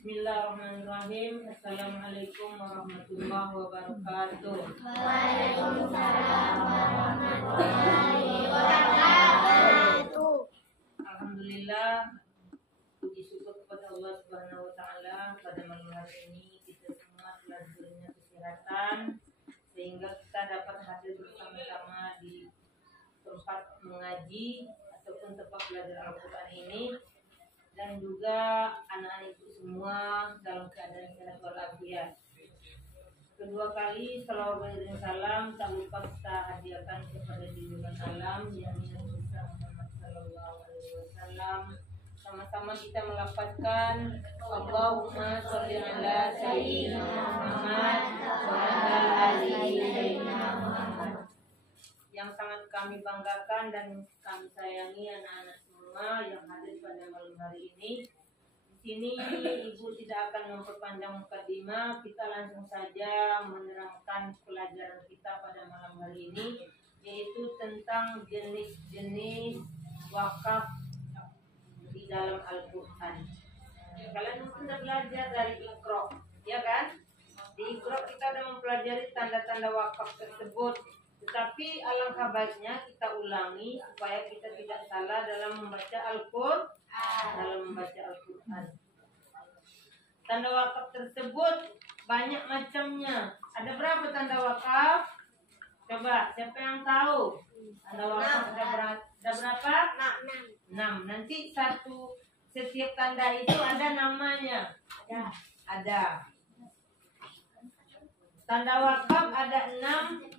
Bismillahirrahmanirrahim. Assalamualaikum warahmatullahi wabarakatuh. Waalaikumsalam warahmatullahi wabarakatuh. Alhamdulillah, puji syukur kepada Allah Subhanahu wa taala, pada malam hari ini kita semua telah diberinya kesehatan sehingga kita dapat hadir bersama-sama di tempat mengaji ataupun tempat belajar Al-Qur'an ini, dan juga anak-anak itu semua dalam keadaan sehat walafiat. Kedua kali salawat dan salam tak lupa kita hadiahkan kepada junjungan alam yang Nabi Muhammad sallallahu alaihi wasallam. Sama-sama kita melafazkan Allahumma sholli ala sayyidina Muhammad wa ala ali sayyidina Muhammad. Yang sangat kami banggakan dan kami sayangi anak-anak semua yang hadir pada malam hari ini. Di sini Ibu tidak akan memperpanjang mukadimah, kita langsung saja menerangkan pelajaran kita pada malam hari ini, yaitu tentang jenis-jenis wakaf di dalam Al-Quran. Kalian mungkin sudah belajar dari Iqra, ya kan? Di Iqra kita sudah mempelajari tanda-tanda wakaf tersebut. Tetapi alangkah baiknya kita ulangi supaya kita tidak salah dalam membaca Al-Quran. Tanda wakaf tersebut banyak macamnya. Ada berapa tanda wakaf? Coba, siapa yang tahu? Tanda wakaf ada berapa? 6. Nanti setiap tanda itu ada namanya. Ada. Tanda wakaf ada 6.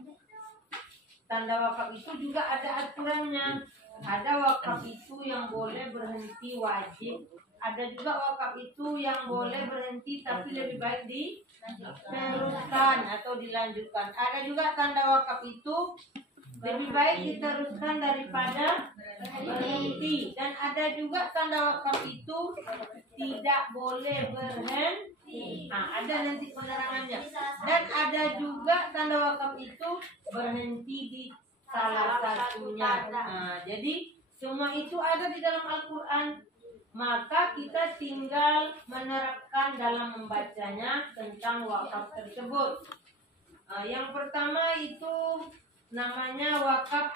Tanda wakaf itu juga ada aturannya. Ada wakaf itu yang boleh berhenti wajib. Ada juga wakaf itu yang boleh berhenti tapi lebih baik diteruskan atau dilanjutkan. Ada juga tanda wakaf itu lebih baik diteruskan daripada berhenti. Dan ada juga tanda wakaf itu tidak boleh berhenti. Ada nanti penerangannya. Dan ada juga tanda wakaf itu berhenti di salah satunya. Jadi semua itu ada di dalam Al-Quran. Maka kita tinggal menerapkan dalam membacanya tentang wakaf tersebut. Yang pertama itu namanya wakaf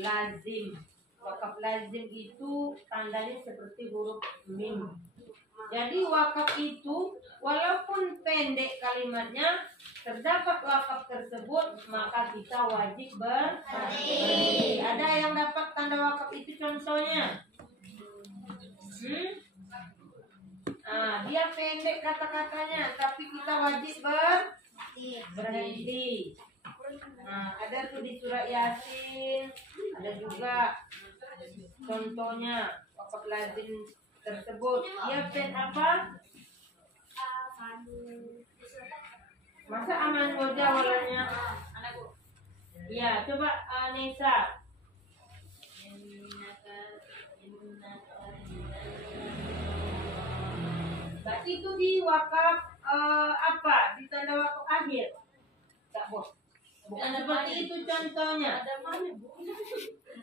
lazim. Wakaf lazim itu tandanya seperti huruf mim. Jadi wakaf itu walaupun pendek kalimatnya, terdapat wakaf tersebut maka kita wajib berhenti. Ada yang dapat tanda wakaf itu contohnya? Dia pendek kata-katanya tapi kita wajib berhenti. Ada tuh di surat Yasin, ada juga contohnya wakaf lazim tersebut. Dia pen apa? Masa aman wajah walanya? Ya, coba Nisa. Berarti itu di wakaf apa? Di tanda wakaf akhir. Tak bos. Bukan seperti itu contohnya.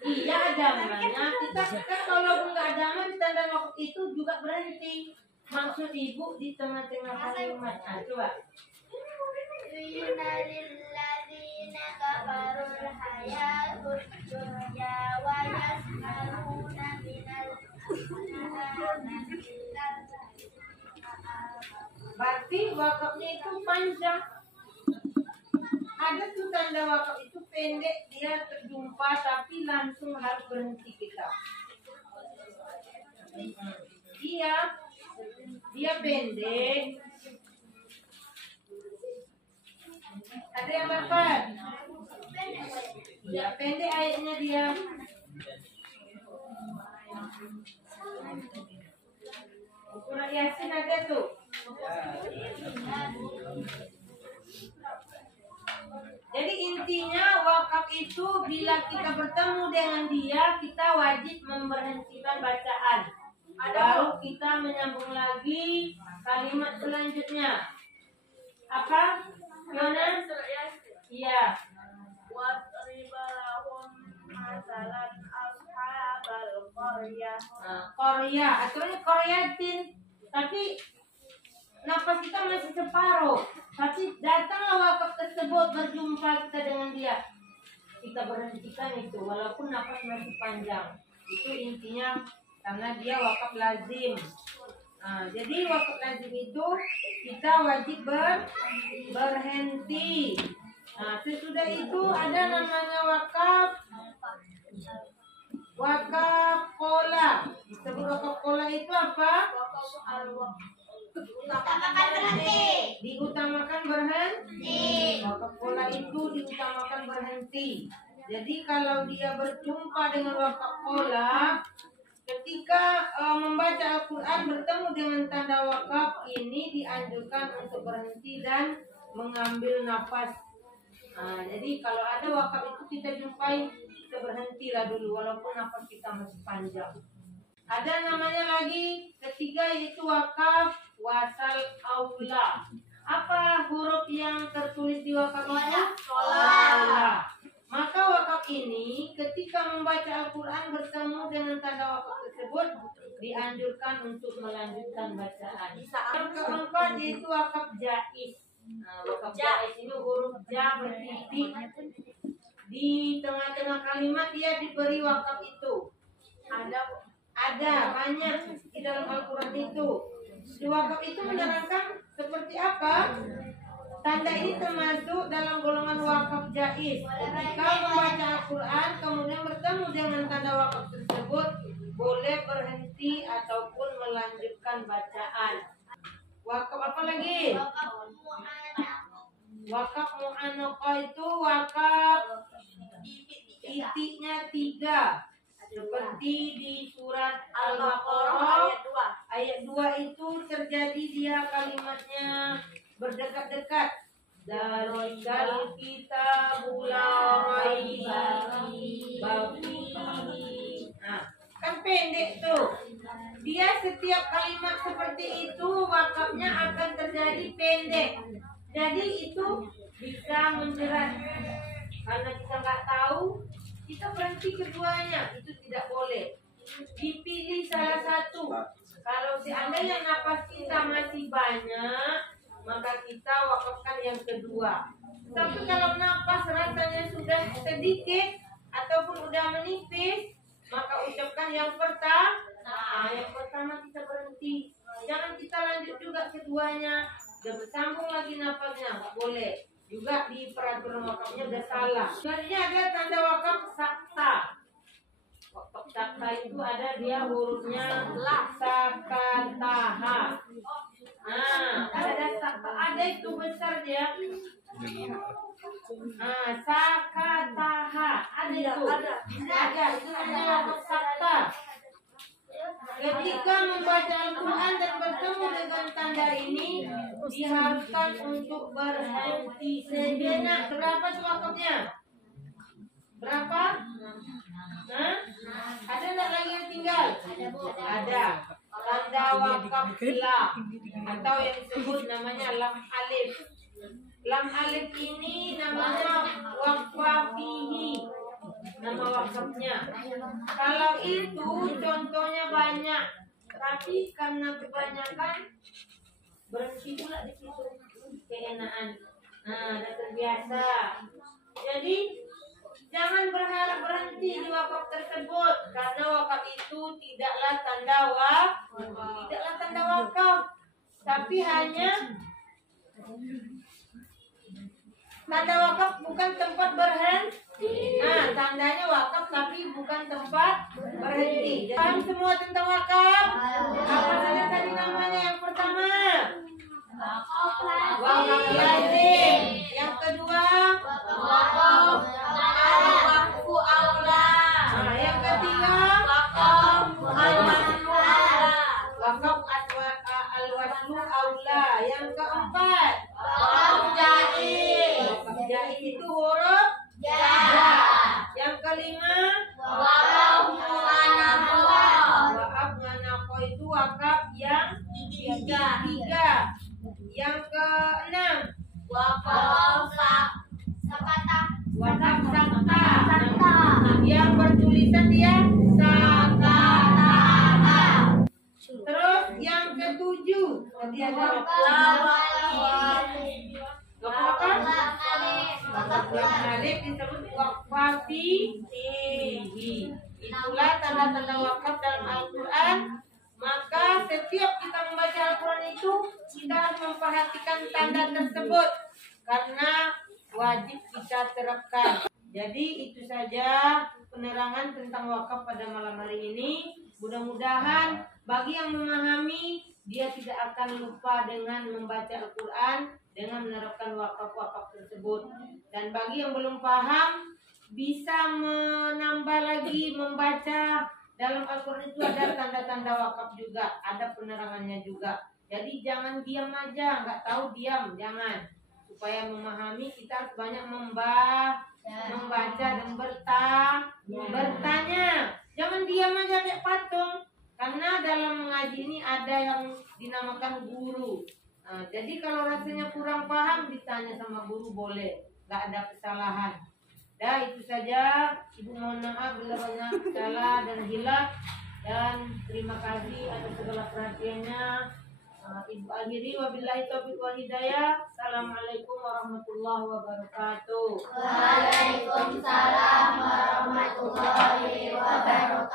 Iya ada namanya. Kita kan kalau nggak ada nama di tanda wakaf itu juga berhenti. Maksud ibu di tengah-tengah kalimat. Coba. Berarti wakafnya itu panjang. Ada tuh tanda wakaf itu pendek, dia terjumpa tapi langsung harus berhenti kita. Dia pendek. Ada yang dapat? Dia pendek ayatnya dia. Surat Yasin ada tuh. Jadi intinya wakaf itu bila kita bertemu dengan dia, kita wajib memberhentikan bacaan. Baru kita menyambung lagi kalimat selanjutnya. Apa? Yona? Iya. masalan ashabal qaryah. Korea, aturannya Koryatin. Tapi napas kita masih separuh, tapi datanglah wakaf tersebut berjumpa kita dengan dia. Kita berhentikan itu walaupun napas masih panjang. Itu intinya karena dia wakaf lazim. Jadi wakaf lazim itu kita wajib berhenti. Sesudah itu ada namanya wakaf kola. Disebut wakaf kola itu apa? Utamakan berhenti. Diutamakan berhenti. Wakaf kola itu diutamakan berhenti. Jadi kalau dia berjumpa dengan wakaf kola, ketika membaca Al-Quran bertemu dengan tanda wakaf, ini dianjurkan untuk berhenti dan mengambil nafas. Jadi kalau ada wakaf itu kita jumpai, kita berhentilah dulu walaupun nafas kita masih panjang. Ada namanya lagi ketiga, yaitu wakaf wasal aula. Apa huruf yang tertulis di wakaf itu? Aula. Maka wakaf ini ketika membaca Al-Quran bertemu dengan tanda wakaf tersebut dianjurkan untuk melanjutkan bacaan. Yang keempat yaitu wakaf jaiz. Wakaf jaiz ini huruf ja bertitik di tengah-tengah kalimat, dia diberi wakaf itu. Ada banyak di dalam Al-Quran itu. Di wakaf itu menerangkan seperti apa? Tanda ini termasuk dalam golongan wakaf jaiz. Ketika membaca Al-Quran kemudian bertemu dengan tanda wakaf tersebut, boleh berhenti ataupun melanjutkan bacaan. Wakaf apa lagi? Wakaf mu'anaqah itu wakaf titiknya 3. Seperti di surat Al-Baqarah ayat 2 itu terjadi dia kalimatnya berdekat-dekat. Dalikal kitabul la raiba fihi. Kan pendek tuh. Dia setiap kalimat seperti itu wakafnya akan terjadi pendek. Jadi itu bisa menjerat. Karena kita nggak tahu, kita berhenti keduanya, itu tidak boleh. Dipilih salah satu. Kalau seandainya napas kita masih banyak, maka kita wakafkan yang kedua. Tapi kalau napas rasanya sudah sedikit ataupun udah menipis, maka ucapkan yang pertama. Yang pertama kita berhenti. Jangan kita lanjut juga keduanya. Udah bersambung lagi napasnya, nggak boleh. Juga di peraturan wakafnya udah salah. Selanjutnya ada tanda wakaf sakta. Wakaf sakta itu ada dia hurufnya sakataha. Ada sakta, ada itu besar dia. Sakataha, ada itu. Ada itu namanya wakaf sakta. Ketika membaca Al-Quran dan bertemu dengan tanda ini, diharuskan untuk berhenti sejenak. Berapa tuh wakafnya? Berapa? Ada nggak lagi yang tinggal? Ada. Tanda wakaf la atau yang disebut namanya lam alif. Lam alif ini namanya wakaf fihi. Nama wakafnya. Kalau itu contohnya banyak, tapi karena kebanyakan berhenti pula di situ, keenaan. Udah terbiasa. Jadi jangan berharap berhenti di wakaf tersebut, karena wakaf itu tidaklah tanda wakaf, tapi hanya tanda wakaf bukan tempat berhenti. Tandanya wakaf tapi bukan tempat berhenti. Paham semua tentang wakaf? Apa saja tadi namanya? Yang pertama wakaf lazim. Yang kedua wakfu aula. Yang ketiga wakaf al-waslu aula. Yang keempat wakaf jaiz. Wakaf jaiz itu huruf ja. Yang kelima wakaf mu'anaqah. Wakaf mu'anaqah itu wakaf yang tiga. Yang keenam wakaf sakata. Wakaf sakta. Yang bertulisan dia sakata. Terus Yang ketujuh, dia jawab wakaf alif disebut wakaf fihi. Itulah tanda-tanda wakaf dalam Al-Quran. Maka setiap kita membaca Al-Quran itu kita harus memperhatikan tanda tersebut karena wajib kita terapkan. Jadi itu saja penerangan tentang wakaf pada malam hari ini. Mudah-mudahan bagi yang memahami, dia tidak akan lupa dengan membaca Al-Quran, dengan menerapkan wakaf-wakaf tersebut. Dan bagi yang belum paham, bisa menambah lagi membaca. Dalam Al-Quran itu ada tanda-tanda wakaf juga, ada penerangannya juga. Jadi jangan diam aja, nggak tahu diam, jangan. Supaya memahami kita harus banyak membaca dan bertanya. Jangan diam aja kayak patung. Karena dalam mengaji ini ada yang dinamakan guru. Nah, jadi kalau rasanya kurang paham, ditanya sama guru boleh, nggak ada kesalahan. Dah itu saja. Ibu mohon maaf bila banyak salah dan hilaf, dan terima kasih atas segala perhatiannya. Ibu akhiri wabillahi taufiq wal hidayah. Assalamualaikum warahmatullahi wabarakatuh. Waalaikumsalam warahmatullahi wabarakatuh.